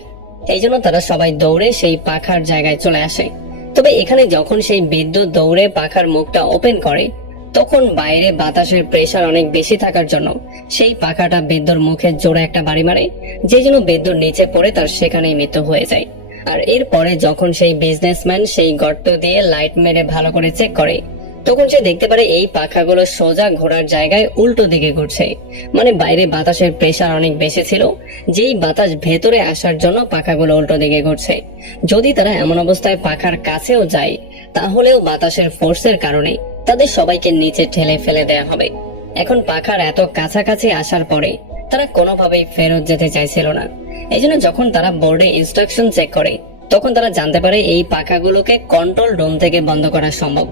এই জন্য তারা সবাই দৌড়ে সেই পাখার জায়গায় চলে আসে। তবে এখানে যখন সেই বিদ্যুৎ দৌড়ে পাখার মুখটা ওপেন করে, তখন বাইরে বাতাসের প্রেসার অনেক বেশি থাকার জন্য সেই পাখাটা বিদ্যুৎ মুখে জোরে একটা বাড়ি মারে, যে জন্য বিদ্যুৎ নিচে পড়ে তার সেখানেই মৃত্যু হয়ে যায়। আর এরপরে যখন সেই বিজনেসম্যান সেই গর্ত দিয়ে লাইট মেরে ভালো করে চেক করে, তখন সে দেখতে পারে এই পাখাগুলো সোজা ঘোরার জায়গায় উল্টো দিকে ঘুরছে। মানে বাইরে বাতাসের প্রেসার অনেক বেশি ছিল, যেই বাতাস ভেতরে আসার জন্য পাখাগুলো উল্টো দিকে ঘুরছে। যদি তারা এমন অবস্থায় পাখার কাছেও যায়, তাহলেও বাতাসের ফোর্সের কারণে তাদের সবাইকে নিচে ঠেলে ফেলে দেয়া হবে। এখন পাখার এত কাছাকাছি আসার পরে তারা কোনোভাবেই ফেরত যেতে চাইছিল না। এই জন্য যখন তারা বোর্ডে ইনস্ট্রাকশন চেক করে, তখন তারা জানতে পারে এই পাখাগুলোকে কন্ট্রোল রুম থেকে বন্ধ করা সম্ভব।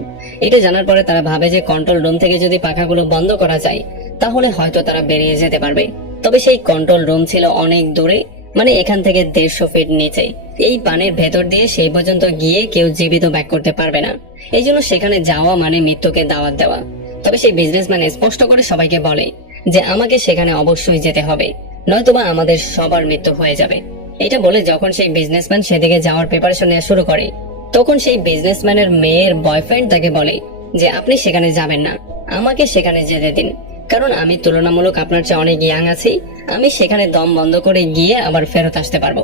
এটা জানার পরে তারা ভাবে যে কন্ট্রোল রুম থেকে যদি পাখাগুলো বন্ধ করা যায়, তাহলে হয়তো তারা বেরিয়ে যেতে পারবে। তবে সেই কন্ট্রোল রুম ছিল অনেক দূরে, মানে এখান থেকে 150 ফিট নিচে। এই পানির ভেতর দিয়ে সেই পর্যন্ত গিয়ে কেউ জীবিত ব্যাক করতে পারবে না। এই জন্য সেখানে যাওয়া মানে মৃত্যুকে দাওয়াত দেওয়া। তবে সেই বিজনেসম্যান স্পষ্ট করে সবাইকে বলে যে আমাকে সেখানে অবশ্যই যেতে হবে, নয়তোবা আমাদের সবার মৃত্যু হয়ে যাবে। এটা বলে যখন সেই বিজনেসম্যান সেদিকে যাওয়ার প্রিপারেশন নেওয়া শুরু করে, তখন সেই বিজনেসম্যানের মেয়ের বয়ফ্রেন্ড তাকে বলে যে আপনি সেখানে যাবেন না, আমাকে সেখানে যেতে দিন, কারণ আমি তুলনামূলক আপনার চেয়ে অনেক ইয়াং আছি, আমি সেখানে দম বন্ধ করে গিয়ে আবার ফেরত আসতে পারবো।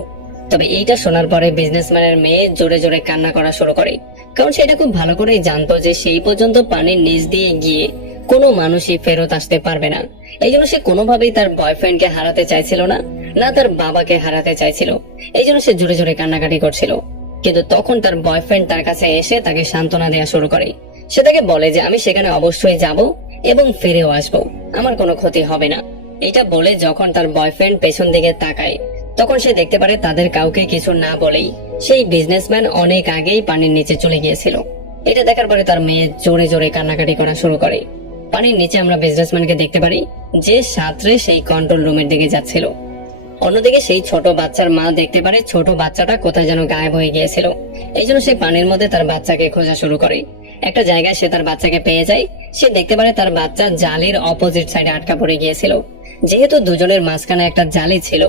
তবে এইটা শোনার পরে বিজনেসম্যানের মেয়ে জোরে জোরে কান্না করা শুরু করে, কারণ সেটা খুব ভালো করেই জানতো যে সেই পর্যন্ত পানির নিচ দিয়ে গিয়ে কোনো মানুষই ফেরত আসতে পারবে না। এই জন্য সে কোনোভাবেই তার বয়ফ্রেন্ডকে হারাতে চাইছিল না, না তার বাবাকে হারাতে চাইছিল। এই জন্য সে জোরে জোরে কান্নাকাটি করছিল। কিন্তু তখন তার বয়ফ্রেন্ড তার কাছে এসে তাকে সান্ত্বনা দেওয়া শুরু করে। সে তাকে বলে যে আমি সেখানে অবশ্যই যাব এবং ফিরেও আসবো, আমার কোনো ক্ষতি হবে না। এটা বলে যখন তার বয়ফ্রেন্ড পেছন দিকে তাকায়, তখন সে দেখতে পারে তাদের কাউকে কিছু না বলেই সেই বিজনেসম্যান অনেক আগেই পানির নিচে চলে গিয়েছিল। এটা দেখার পরে তার মেয়ে জোরে জোরে কান্নাকাটি করা শুরু করে। পানির নিচে আমরা বিজনেসম্যানকে দেখতে পারি যে সাঁতরে সেই কন্ট্রোল রুমের দিকে যাচ্ছিল। অন্যদিকে সেই ছোট বাচ্চার মা দেখতে পারে ছোট বাচ্চাটা কোথায় যেন গায়েব হয়ে গিয়েছিল। এই জন্য সে পানির মধ্যে তার বাচ্চাকে খোঁজা শুরু করে। একটা জায়গায় সে তার বাচ্চাকে পেয়ে যায়। সে দেখতে পারে তার বাচ্চা জালির অপোজিট সাইডে আটকা পড়ে গিয়েছিল। যেহেতু দুজনের মাঝখানে একটা জালি ছিল,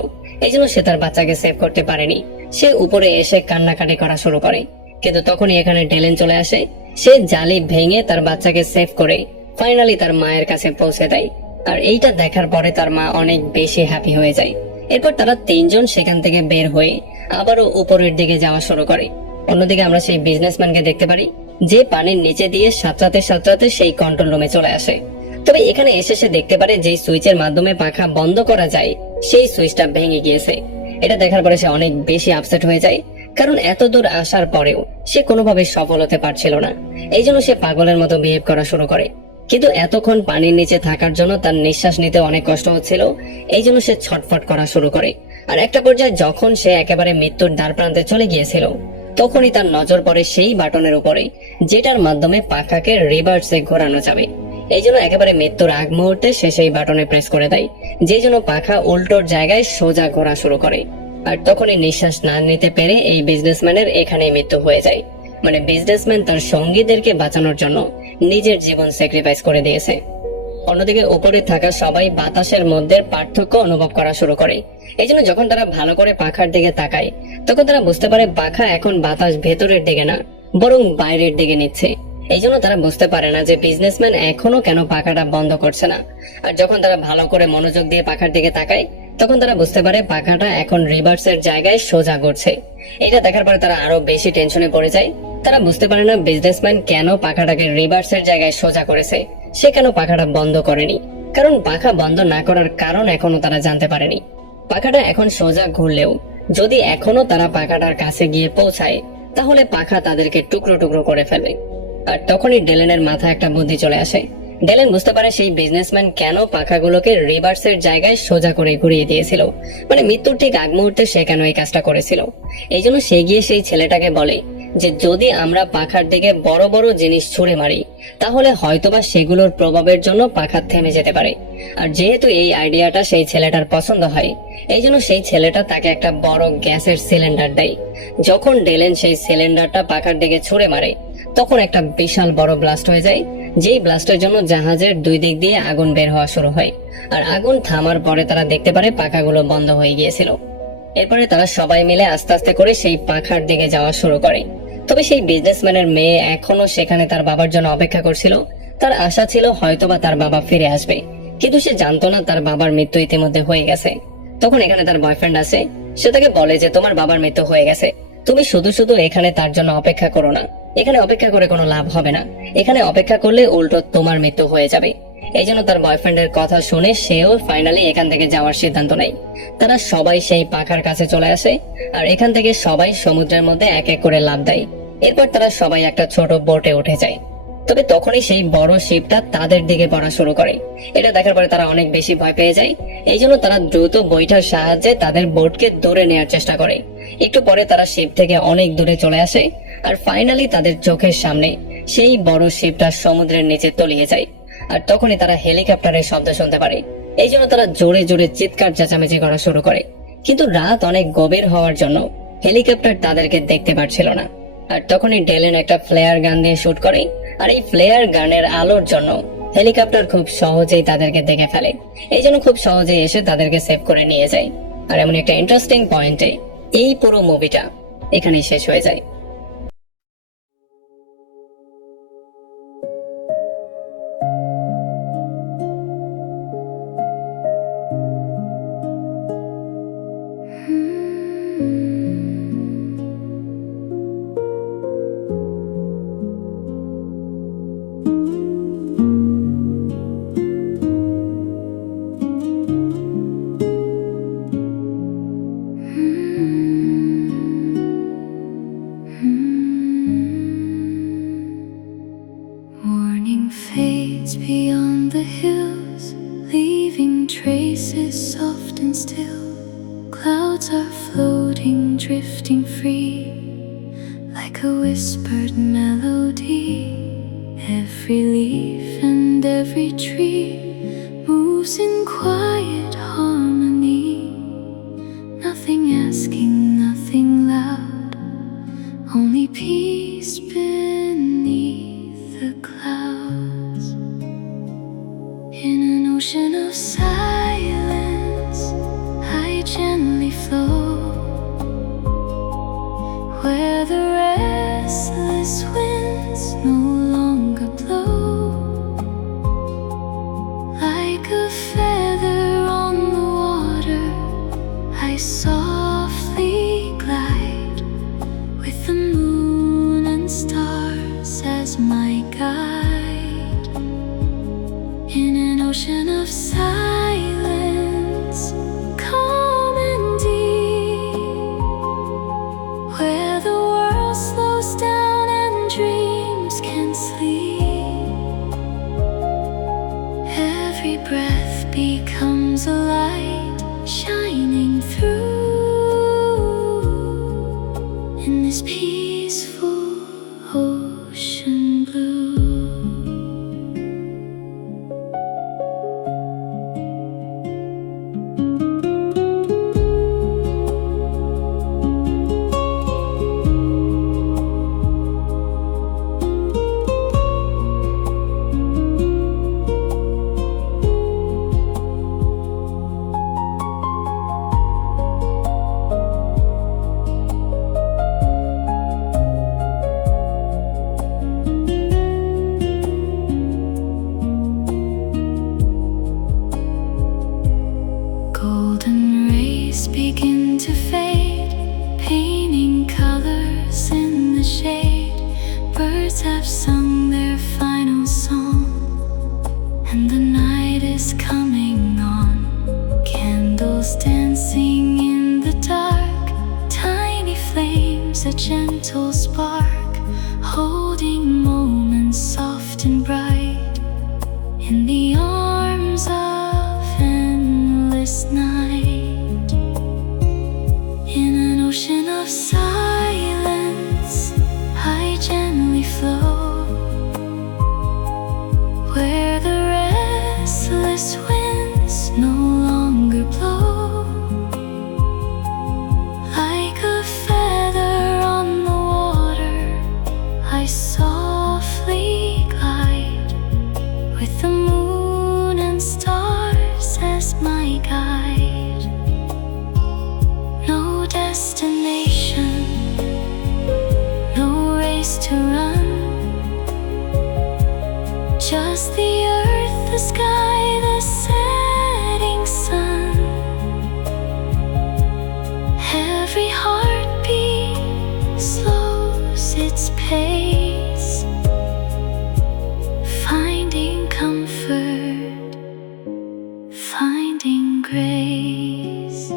এই জন্য সে তার বাচ্চাকে সেভ করতে পারেনি। সে উপরে এসে কান্নাকাটি করা শুরু করে। কিন্তু তখনই এখানে ডেলেন চলে আসে। সে জালি ভেঙে তার বাচ্চাকে সেভ করে ফাইনালি তার মায়ের কাছে পৌঁছে দেয়। আর এইটা দেখার পরে তার মা অনেক বেশি হ্যাপি হয়ে যায়। এরপর তারা 3 জন সেখান থেকে বের হয়ে আবারও উপরের দিকে যাওয়া শুরু করে। অন্যদিকে আমরা সেই বিজনেসম্যানকে দেখতে পারি যে পানির নিচে দিয়ে সাঁতরাতে সাঁতরাতে সেই কন্ট্রোল রুমে চলে আসে। তবে এখানে এসে সে দেখতে পারে যে সুইচের মাধ্যমে পাখা বন্ধ করা যায় সেই সুইচটা ভেঙে গিয়েছে। এটা দেখার পরে সে অনেক বেশি আপসেট হয়ে যায়, কারণ এত দূর আসার পরেও সে কোনোভাবে সফল হতে পারছিল না। এই জন্য সে পাগলের মতো বিহেভ করা শুরু করে। কিন্তু এতক্ষণ পানির নিচে থাকার জন্য তার নিঃশ্বাস নিতে অনেক কষ্ট হচ্ছিল, এই জন্য সে ছটফট করা শুরু করে। আর একটা পর্যায়ে যখন সে একেবারে মৃত্যুর দ্বার প্রান্তে চলে গিয়েছিল, তখনই তার নজর পড়ে সেই বাটনের উপরে যেটার মাধ্যমে পাখাকে রিভার্সে ঘোরানো যাবে। এই জন্য একেবারে মৃত্যুর আগ মুহূর্তে সে সেই বাটনে প্রেস করে দেয়, যে জন্য পাখা উল্টোর জায়গায় সোজা ঘোরা শুরু করে। আর তখনই নিঃশ্বাস না নিতে পেরে এই বিজনেসম্যানের এখানেই মৃত্যু হয়ে যায়। মানে বিজনেসম্যান তার সঙ্গীদেরকে বাঁচানোর জন্য নিজের জীবন স্যাক্রিফাইস করে দিয়েছে। অন্যদিকে উপরে থাকা সবাই বাতাসের মধ্যে পার্থক্য অনুভব করা শুরু করে। এই জন্য যখন তারা ভালো করে পাখার দিকে তাকায়, তখন তারা বুঝতে পারে পাখা এখন বাতাস ভেতরের দিকে না, বরং বাইরের দিকে নিচ্ছে। এই জন্য তারা বুঝতে পারে না যে বিজনেসম্যান এখনো কেন পাখাটা বন্ধ করছে না। আর যখন তারা ভালো করে মনোযোগ দিয়ে পাখার দিকে তাকায়, তখন তারা বুঝতে পারে পাখাটা এখন রিভার্সের জায়গায় সোজা ঘুরছে। এটা দেখার পরে তারা আরো বেশি টেনশনে পড়ে যায়। তারা বুঝতে পারে না বিজনেসম্যান কেন পাখাটাকে রিভার্সের জায়গায় সোজা করেছে, সে কেন পাখাটা বন্ধ করেনি। কারণ পাখা বন্ধ না করার কারণ এখনো তারা জানতে পারেনি। পাখাটা এখন সোজা ঘুরলেও যদি এখনো তারা পাখাটার কাছে গিয়ে পৌঁছায়, তাহলে পাখা তাদেরকে টুকরো টুকরো করে ফেলবে। আর তখনই ডেলেনের মাথায় একটা বুদ্ধি চলে আসে। ডেলেন বুঝতে পারে সেই বিজনেসম্যান কেন পাখাগুলোকে রিভার্সের জায়গায় সোজা করে ঘুরিয়ে দিয়েছিল, মানে মৃত্যুর ঠিক আগ মুহূর্তে সে কেন এই কাজটা করেছিল। এই জন্য সে গিয়ে সেই ছেলেটাকে বলে যে যদি আমরা পাখার দিকে বড় বড় জিনিস ছুঁড়ে মারি, তাহলে হয়তোবা সেগুলোর প্রভাবের জন্য পাখা থেমে যেতে পারে। আর যেহেতু এই আইডিয়াটা সেই ছেলেটার পছন্দ হয়, এই জন্য সেই ছেলেটা তাকে একটা বড় গ্যাসের সিলিন্ডার দেয়। যখন ডেলেন সেই সিলিন্ডারটা পাখার দিকে ছুঁড়ে মারে, তখন একটা বিশাল বড় ব্লাস্ট হয়ে যায়, যেই ব্লাস্টের জন্য জাহাজের দুই দিক দিয়ে আগুন বের হওয়া শুরু হয়। আর আগুন থামার পরে তারা দেখতে পারে পাখাগুলো বন্ধ হয়ে গিয়েছিল। এরপরে তারা সবাই মিলে আস্তে আস্তে করে সেই পাখার দিকে যাওয়া শুরু করে। তবে সেই বিজনেসম্যানের মেয়ে এখনো সেখানে তার বাবার জন্য অপেক্ষা করছিল। তার আশা ছিল হয়তোবা তার বাবা ফিরে আসবে, কিন্তু সে জানতো না তার বাবার মৃত্যু ইতিমধ্যে হয়ে গেছে। তখন এখানে তার বয়ফ্রেন্ড আসে, সে তাকে বলে যে তোমার বাবার মৃত্যু হয়ে গেছে, তুমি শুধু শুধু এখানে তার জন্য অপেক্ষা করো না। এখানে অপেক্ষা করে কোনো লাভ হবে না, এখানে অপেক্ষা করলে উল্টো তোমার মৃত্যু হয়ে যাবে। এই জন্য তার বয়ফ্রেন্ডের কথা শুনে সেও ফাইনালি এখান থেকে যাওয়ার সিদ্ধান্ত নেয়। তারা সবাই সেই পাখার কাছে চলে আসে, আর এখান থেকে সবাই সমুদ্রের মধ্যে এক এক করে লাফ দেয়। এরপর তারা সবাই একটা ছোট বোটে উঠে যায়। তবে তখনই সেই বড় শিপটা তাদের দিকে পড়া শুরু করে। এটা দেখার পরে তারা অনেক বেশি ভয় পেয়ে যায়। এই জন্য তারা দ্রুত বইটার সাহায্যে তাদের বোটকে দূরে নেওয়ার চেষ্টা করে। একটু পরে তারা শিপ থেকে অনেক দূরে চলে আসে, আর ফাইনালি তাদের চোখের সামনে সেই বড় শিপটা সমুদ্রের নিচে তলিয়ে যায়। আর তখনই তারা হেলিকপ্টারের শব্দ শুনতে পারে। এই জন্য তারা জোরে জোরে চিৎকার চেঁচামেচি করা শুরু করে। কিন্তু রাত অনেক গভীর হওয়ার জন্য হেলিকপ্টার তাদেরকে দেখতে পারছিল না। আর তখনই ডেলেন একটা ফ্লেয়ার গান দিয়ে শুট করে, আর এই ফ্লেয়ার গানের আলোর জন্য হেলিকপ্টার খুব সহজেই তাদেরকে দেখে ফেলে। এই জন্য খুব সহজেই এসে তাদেরকে সেভ করে নিয়ে যায়। আর এমন একটা ইন্টারেস্টিং পয়েন্টে এই পুরো মুভিটা এখানেই শেষ হয়ে যায়। Morning fades beyond the hills, leaving traces soft and still. Clouds are floating, drifting free, like a whispered melody. Every leaf and every tree moves in quiet harmony. Nothing asking, nothing loud, only peace beneath the clouds. In an ocean of silence, I gently flow, where the restless winds no longer blow. Like a feather on the water, I softly glide, with the moon and stars as my guide. In an ocean of silence, calm and deep, where the world slows down and dreams can sleep. Every breath becomes a light shining through in this peaceful ocean blue. Golden rays begin to fade, painting colors in the shade. Birds have sung their final song, and the night is coming on. Candles dancing in the dark, tiny flames, a gentle spark, holding moments soft and bright in the arms of endless night. In an ocean of silence, I gently flow, where the restless winds no longer blow. Like a feather on the water, I softly glide, with the moon and stars as my guide. No destination, no race to run, just the earth, the sky, the setting sun. Every heartbeat slows its pace, finding comfort, finding grace.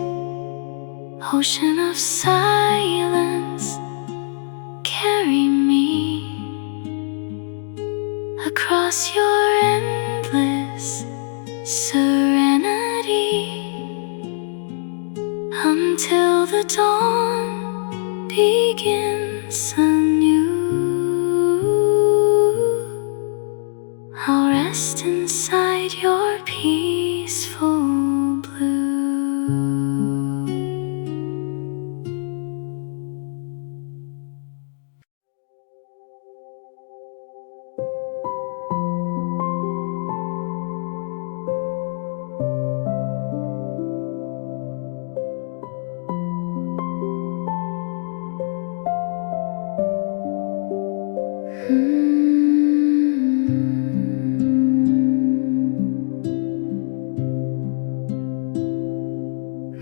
Ocean of silence, carry me across your endless serenity, until the dawn begins anew. I'll rest inside your peaceful blue.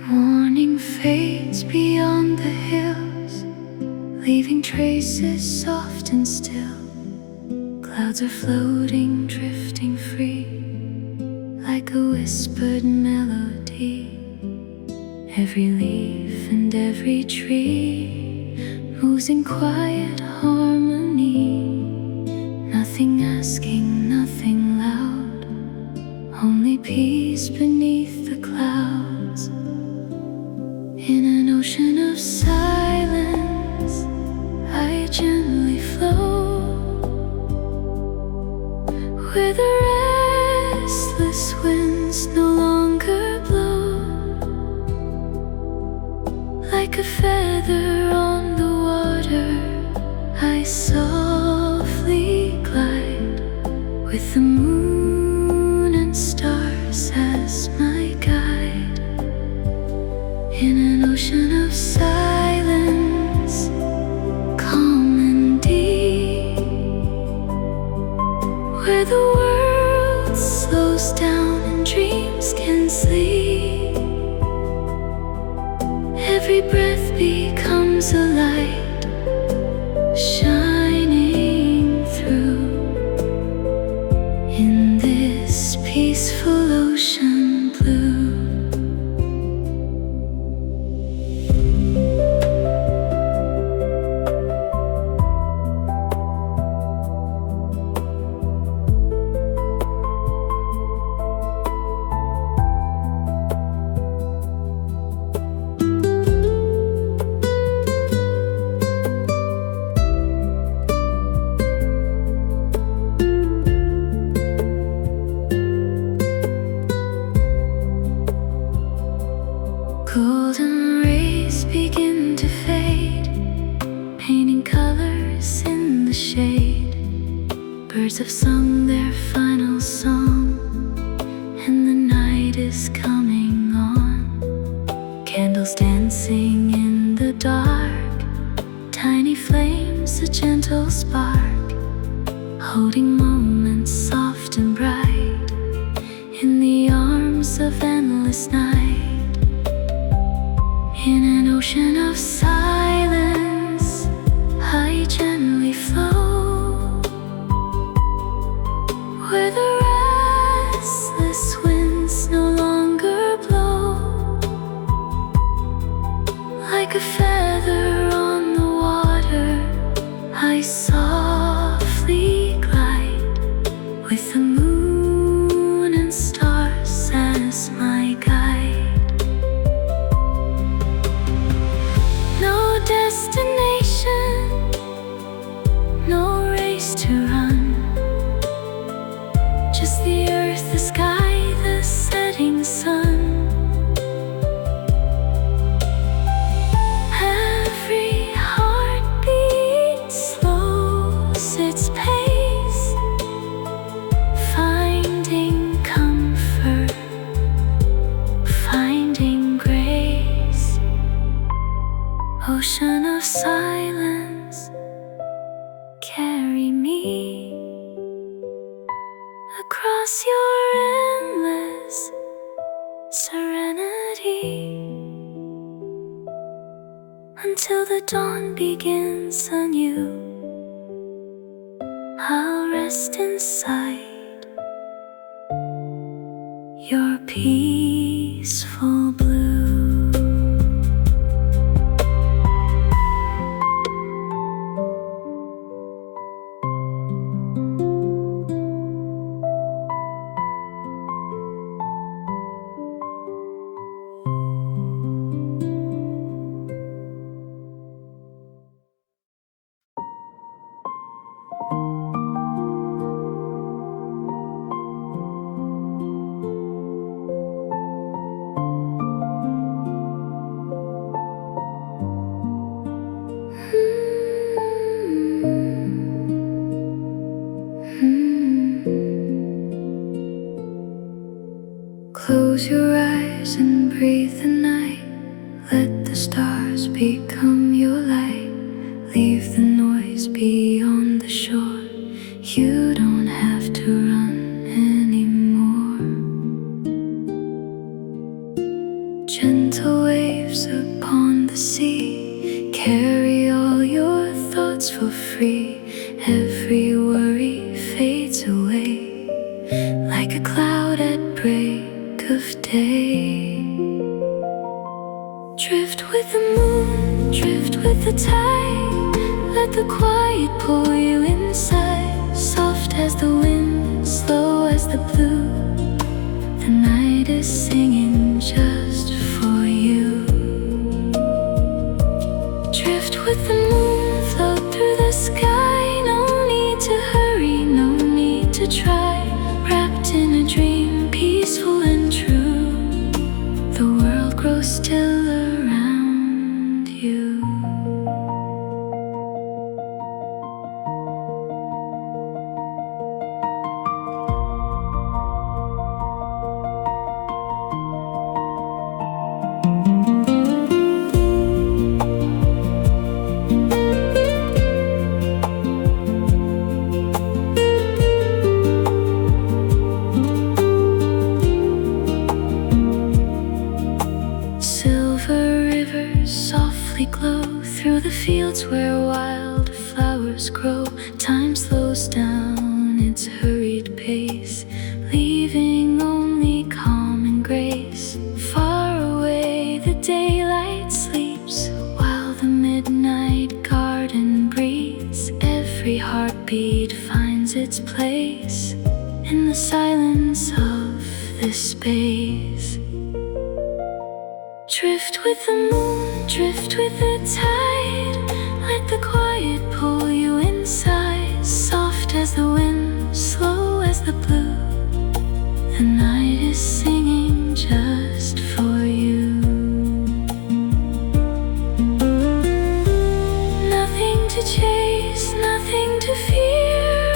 Morning fades beyond the hills, leaving traces soft and still. Clouds are floating, drifting free, like a whispered melody. Every leaf and every tree moves in quiet harmony. Nothing asking, nothing loud, only peace beneath the clouds. In an ocean of silence, I gently flow, where the restless winds no longer blow. Like a feather on the water, I softly glide, with the moon and stars as my guide. In an ocean of silence, calm and deep, where the world slows down and dreams can sleep. Every breath becomes a light shining raining colors in the shade. Birds have sung their final song, and the night is coming on. Candles dancing in the dark, tiny flames, a gentle spark, holding moments soft and bright in the arms of endless night. In an ocean of silence, I gently flow, where the restless winds no longer blow. Like a feather on the water, I softly glide, with the moon and stars as my guide. No destination, no race to run, just the earth, the sky, the setting sun. Every heartbeat slows its pace, finding comfort, finding grace. Ocean of silence, carry me across your endless serenity, until the dawn begins anew. I'll rest inside your peaceful blue. Close your eyes and breathe the night. Let the stars become your light. Leave the noise beyond the shore. You don't have to run anymore. Gentle waves upon the sea, carry all your thoughts for free. Every worry fades away, like a cloud at break of day. Drift with the moon, drift with the tide. Let the quiet pull you inside. Soft as the wind, slow as the blue. The night is singing just for you. Drift with the moon, float through the sky. No need to hurry, no need to try. Wrapped in a dream, peaceful and true. The world grows still around you. Silver rivers softly glow through the fields where wildflowers grow. Time slows down its hurried pace, leaving only calm and grace. Far away the daylight sleeps, while the midnight garden breathes. Every heartbeat finds its place in the silence of this space. Drift with the moon, drift with the tide. Let the quiet pull you inside. Soft as the wind, slow as the blue. The night is singing just for you. Nothing to chase, nothing to fear.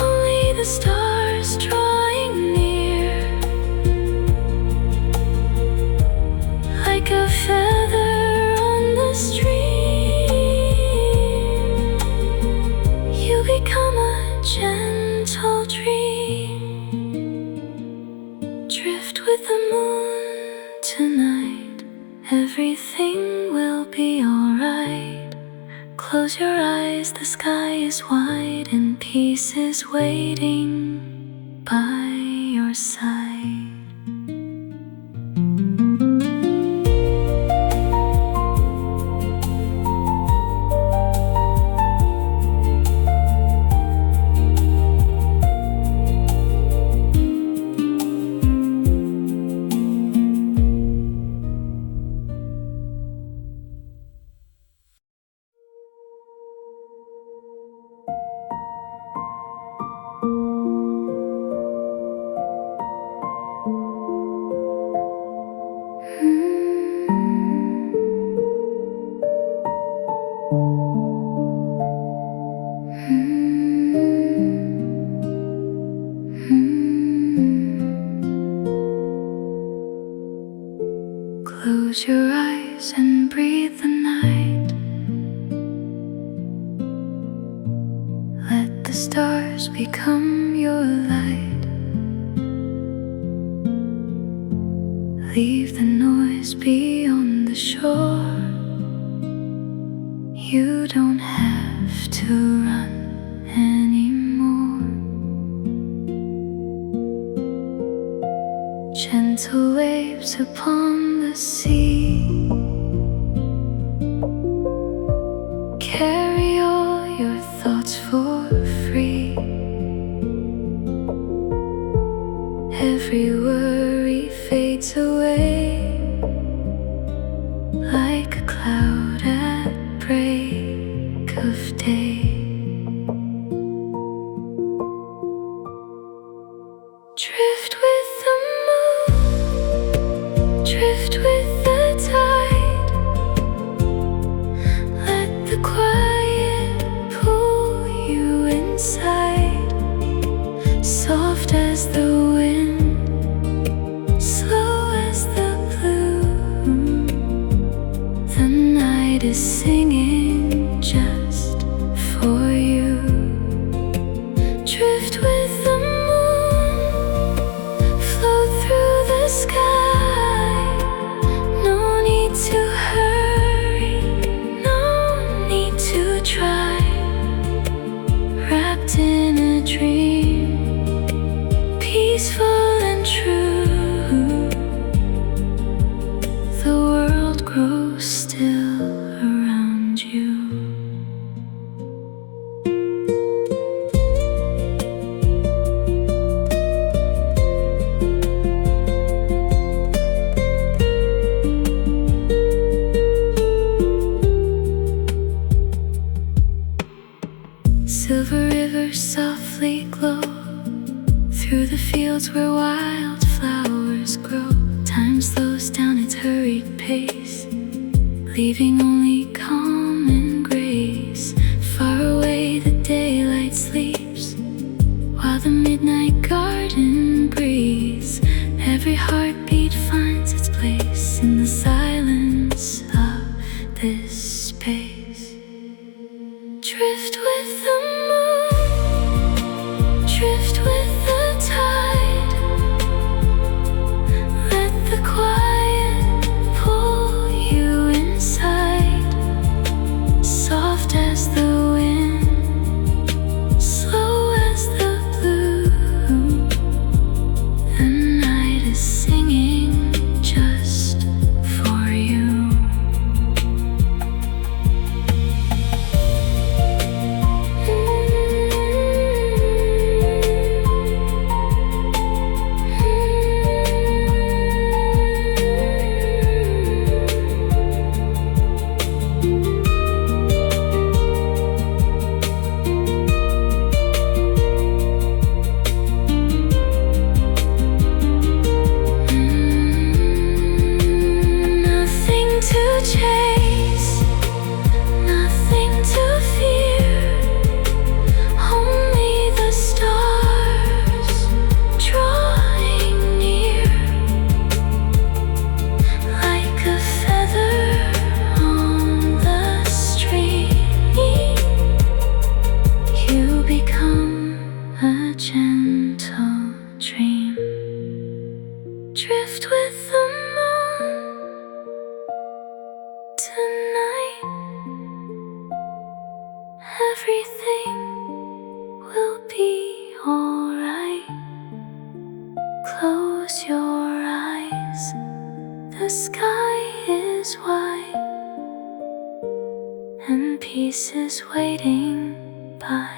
Only the stars drawing near. Like a feather on the stream, you become a gentle dream. Drift with the moon tonight, everything will be alright. Close your eyes, the sky is wide, and peace is waiting by your side. Close your eyes and breathe the night. Let the stars become your light. Leave the noise beyond the shore. You don't have to run anymore. Gentle waves upon the sea. Carry all your thoughts for free. Every worry fades away like a cloud at break of day. Drift with the moon, drift with the tide. Let the quiet pull you inside. Soft as the wind, slow as the blue. The night is singing just for you. Drift with the moon, float through the sky. No need to hurry, no need to try. Wrapped in a dream, peaceful and true. The world grows still around you. Silver rivers softly glow through the fields where wildflowers grow. Time slows down its hurried pace, leaving only calm and grace. Far away the daylight sleeps, while the midnight garden breathes. Every heartbeat finds its place in the silence of this space. Drift with the moon, drift with the tide. Let the quiet pull you inside. Soft as the wind, slow as the blue. The night is singing just for you. Mm-hmm. everything will be alright. Close your eyes, the sky is white, and peace is waiting by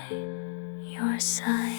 your side.